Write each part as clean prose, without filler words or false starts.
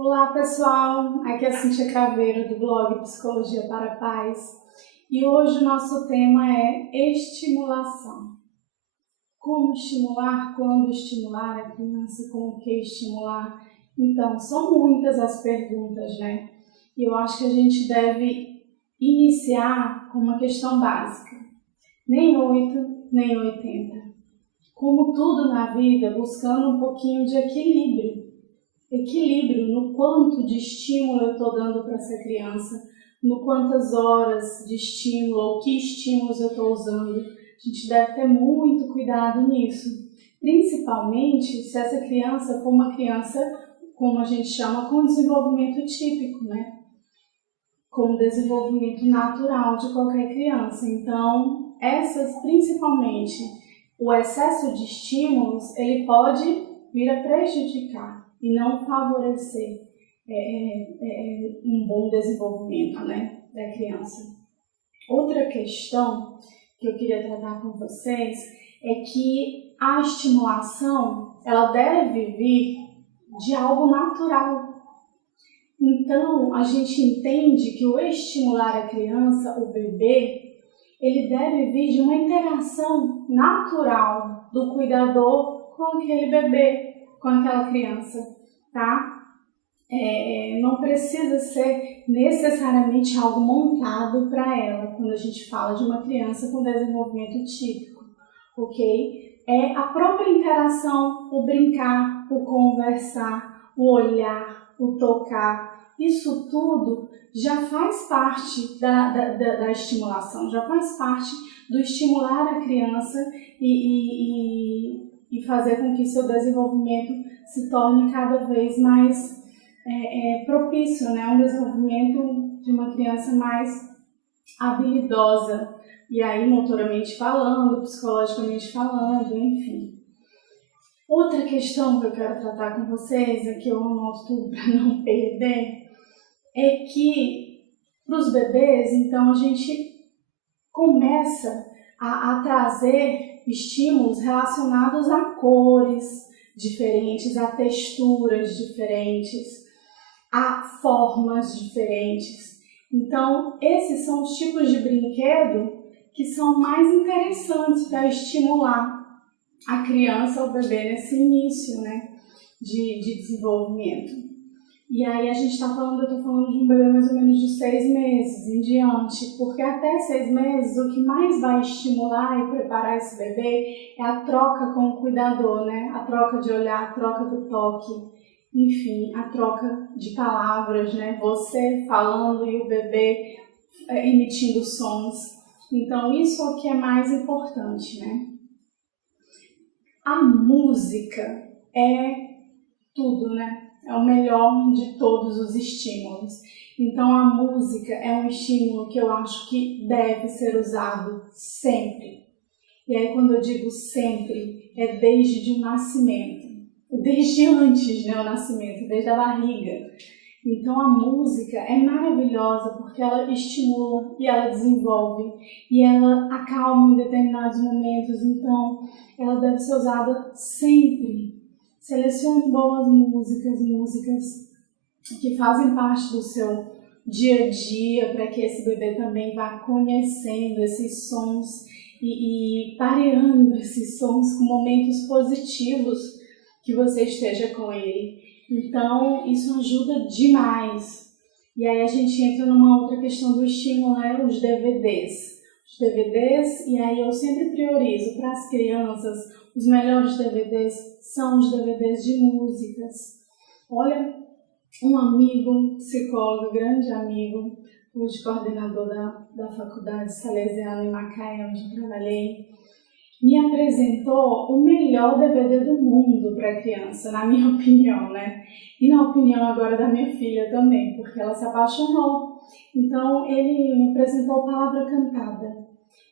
Olá pessoal, aqui é a Cíntia Craveiro do blog Psicologia para a Paz e hoje o nosso tema é estimulação. Como estimular, quando estimular a criança, como que estimular? Então, são muitas as perguntas, né? E eu acho que a gente deve iniciar com uma questão básica. Nem 8, nem 80. Como tudo na vida, buscando um pouquinho de equilíbrio. Equilíbrio no quanto de estímulo eu estou dando para essa criança, no quantas horas de estímulo ou que estímulos eu estou usando. A gente deve ter muito cuidado nisso, principalmente se essa criança for uma criança, como a gente chama, com desenvolvimento típico, né? Com desenvolvimento natural de qualquer criança. Então, essas principalmente, o excesso de estímulos, ele pode vir a prejudicar e não favorecer um bom desenvolvimento, né, da criança. Outra questão que eu queria tratar com vocês é que a estimulação ela deve vir de algo natural. Então, a gente entende que o estimular a criança, o bebê, ele deve vir de uma interação natural do cuidador com aquele bebê, com aquela criança, tá? Não precisa ser necessariamente algo montado para ela, quando a gente fala de uma criança com desenvolvimento típico, ok? É a própria interação, o brincar, o conversar, o olhar, o tocar, isso tudo já faz parte da estimulação, já faz parte do estimular a criança e fazer com que seu desenvolvimento se torne cada vez mais propício, né? Um desenvolvimento de uma criança mais habilidosa, e aí motoramente falando, psicologicamente falando, enfim. Outra questão que eu quero tratar com vocês, aqui eu anoto tudo para não perder, é que para os bebês, então, a gente começa a trazer estímulos relacionados a cores diferentes, a texturas diferentes, a formas diferentes. Então, esses são os tipos de brinquedo que são mais interessantes para estimular a criança ou o bebê nesse início, né, de desenvolvimento. E aí eu estou falando de um bebê mais ou menos de 6 meses em diante, porque até 6 meses o que mais vai estimular e preparar esse bebê é a troca com o cuidador, né? A troca de olhar, a troca do toque, enfim, a troca de palavras, né? Você falando e o bebê emitindo sons. Então isso é o que é mais importante, né? A música é tudo, né? É o melhor de todos os estímulos. Então, a música é um estímulo que eu acho que deve ser usado sempre. E aí, quando eu digo sempre, é desde o nascimento. Desde antes, né, o nascimento, desde a barriga. Então, a música é maravilhosa porque ela estimula e ela desenvolve. E ela acalma em determinados momentos. Então, ela deve ser usada sempre. Selecione boas músicas que fazem parte do seu dia a dia, para que esse bebê também vá conhecendo esses sons e pareando esses sons com momentos positivos que você esteja com ele. Então, isso ajuda demais. E aí a gente entra numa outra questão do estímulo, né? Os DVDs. Os DVDs, e aí eu sempre priorizo para as crianças. Os melhores DVDs são os DVDs de músicas. Olha, um amigo, psicólogo, grande amigo, hoje coordenador da Faculdade Salesiana em Macaé, onde eu trabalhei, me apresentou o melhor DVD do mundo para criança, na minha opinião, né? E na opinião agora da minha filha também, porque ela se apaixonou. Então, ele me apresentou Palavra Cantada.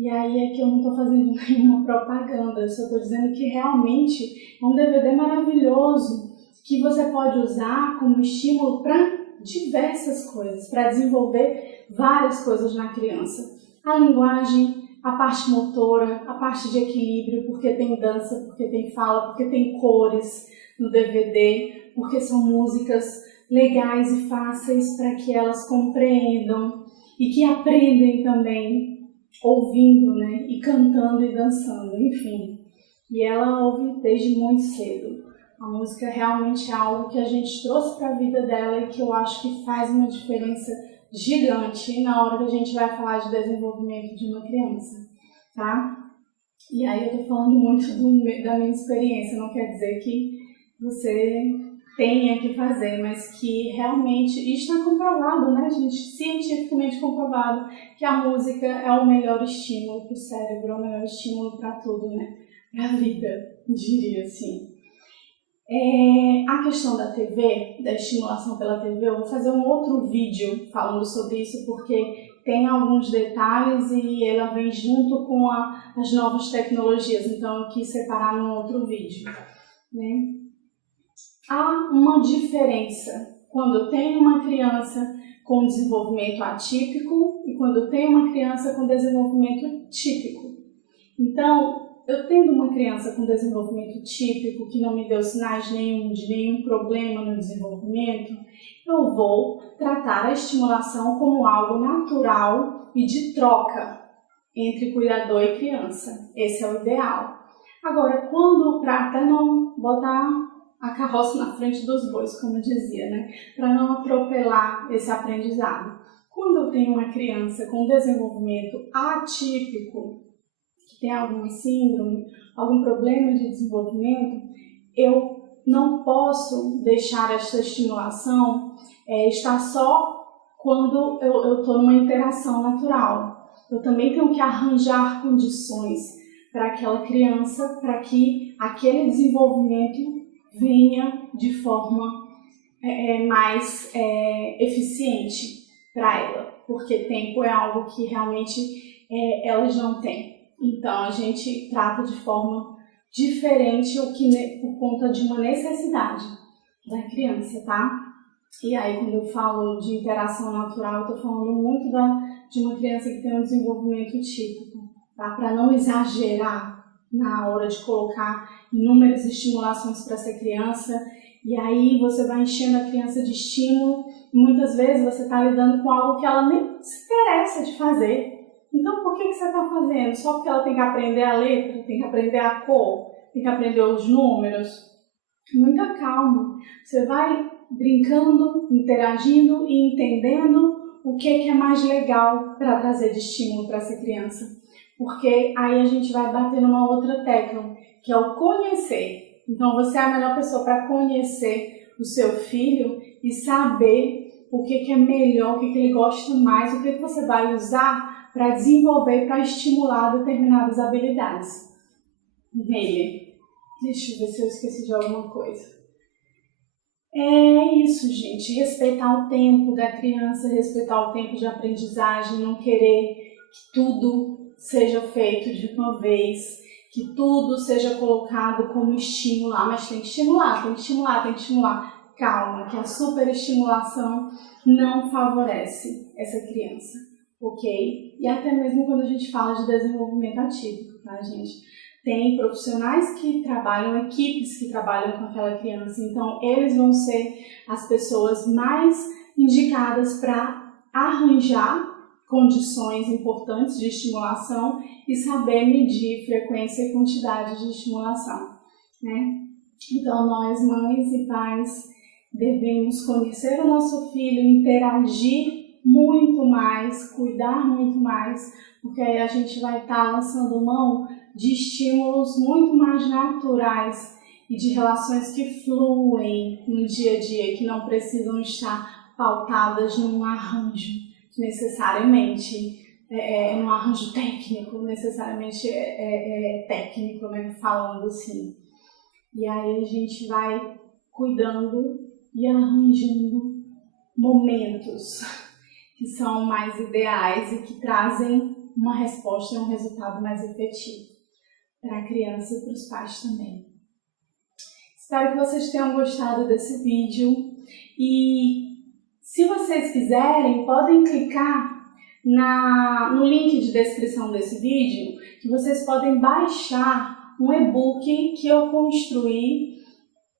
E aí é que eu não estou fazendo nenhuma propaganda, eu só estou dizendo que realmente é um DVD maravilhoso que você pode usar como estímulo para diversas coisas, para desenvolver várias coisas na criança. A linguagem, a parte motora, a parte de equilíbrio, porque tem dança, porque tem fala, porque tem cores no DVD, porque são músicas legais e fáceis para que elas compreendam e que aprendem também ouvindo, né? E cantando e dançando, enfim. E ela ouve desde muito cedo. A música realmente é algo que a gente trouxe para a vida dela e que eu acho que faz uma diferença gigante na hora que a gente vai falar de desenvolvimento de uma criança, tá? E aí eu tô falando muito da minha experiência, não quer dizer que você tenha que fazer, mas que realmente está comprovado, né, gente? Cientificamente comprovado que a música é o melhor estímulo para o cérebro, é o melhor estímulo para tudo, né? Para a vida, diria assim. A questão da TV, da estimulação pela TV, eu vou fazer um outro vídeo falando sobre isso, porque tem alguns detalhes e ela vem junto com as novas tecnologias, então eu quis separar num outro vídeo, né? Há uma diferença quando eu tenho uma criança com desenvolvimento atípico e quando eu tenho uma criança com desenvolvimento típico. Então, eu tendo uma criança com desenvolvimento típico, que não me deu sinais de nenhum problema no desenvolvimento, eu vou tratar a estimulação como algo natural e de troca entre cuidador e criança. Esse é o ideal. Agora, quando, para até não botar a carroça na frente dos bois, como eu dizia, né? Para não atropelar esse aprendizado. Quando eu tenho uma criança com desenvolvimento atípico, que tem alguma síndrome, algum problema de desenvolvimento, eu não posso deixar essa estimulação estar só quando eu estou numa interação natural. Eu também tenho que arranjar condições para aquela criança, para que aquele desenvolvimento venha de forma mais eficiente para ela, porque tempo é algo que realmente elas não têm. Então, a gente trata de forma diferente o que por conta de uma necessidade da criança, tá? E aí, quando eu falo de interação natural, eu tô falando muito de uma criança que tem um desenvolvimento típico, tá? Para não exagerar na hora de colocar inúmeras estimulações para essa criança, e aí você vai enchendo a criança de estímulo, e muitas vezes você está lidando com algo que ela nem se interessa de fazer. Então, por que você está fazendo? Só porque ela tem que aprender a letra, tem que aprender a cor, tem que aprender os números? Muita calma. Você vai brincando, interagindo e entendendo o que é mais legal para trazer de estímulo para essa criança. Porque aí a gente vai bater numa outra tecla, que é o conhecer. Então, você é a melhor pessoa para conhecer o seu filho e saber o que é melhor, o que ele gosta mais, o que você vai usar para desenvolver, para estimular determinadas habilidades nele. Deixa eu ver se eu esqueci de alguma coisa. É isso, gente. Respeitar o tempo da criança, respeitar o tempo de aprendizagem, não querer que tudo seja feito de uma vez, que tudo seja colocado como estímulo. Mas tem que estimular, tem que estimular, tem que estimular. Calma, que a superestimulação não favorece essa criança. Ok? E até mesmo quando a gente fala de desenvolvimento atípico, tá, gente? Tem profissionais que trabalham, equipes que trabalham com aquela criança, então eles vão ser as pessoas mais indicadas para arranjar condições importantes de estimulação e saber medir frequência e quantidade de estimulação, né? Então nós, mães e pais, devemos conhecer o nosso filho, interagir muito mais, cuidar muito mais, porque aí a gente vai estar lançando mão de estímulos muito mais naturais e de relações que fluem no dia a dia, que não precisam estar pautadas num arranjo necessariamente, num arranjo técnico, necessariamente técnico, né, falando assim. E aí a gente vai cuidando e arranjando momentos que são mais ideais e que trazem uma resposta e um resultado mais efetivo para a criança e para os pais também. Espero que vocês tenham gostado desse vídeo e se vocês quiserem, podem clicar no link de descrição desse vídeo, que vocês podem baixar um e-book que eu construí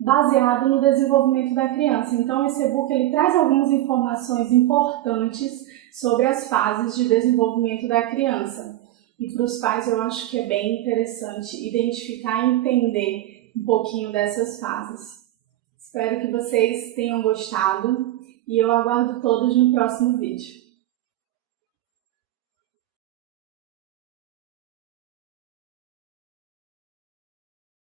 baseado no desenvolvimento da criança. Então esse e-book ele traz algumas informações importantes sobre as fases de desenvolvimento da criança. E para os pais eu acho que é bem interessante identificar e entender um pouquinho dessas fases. Espero que vocês tenham gostado e eu aguardo todos no próximo vídeo.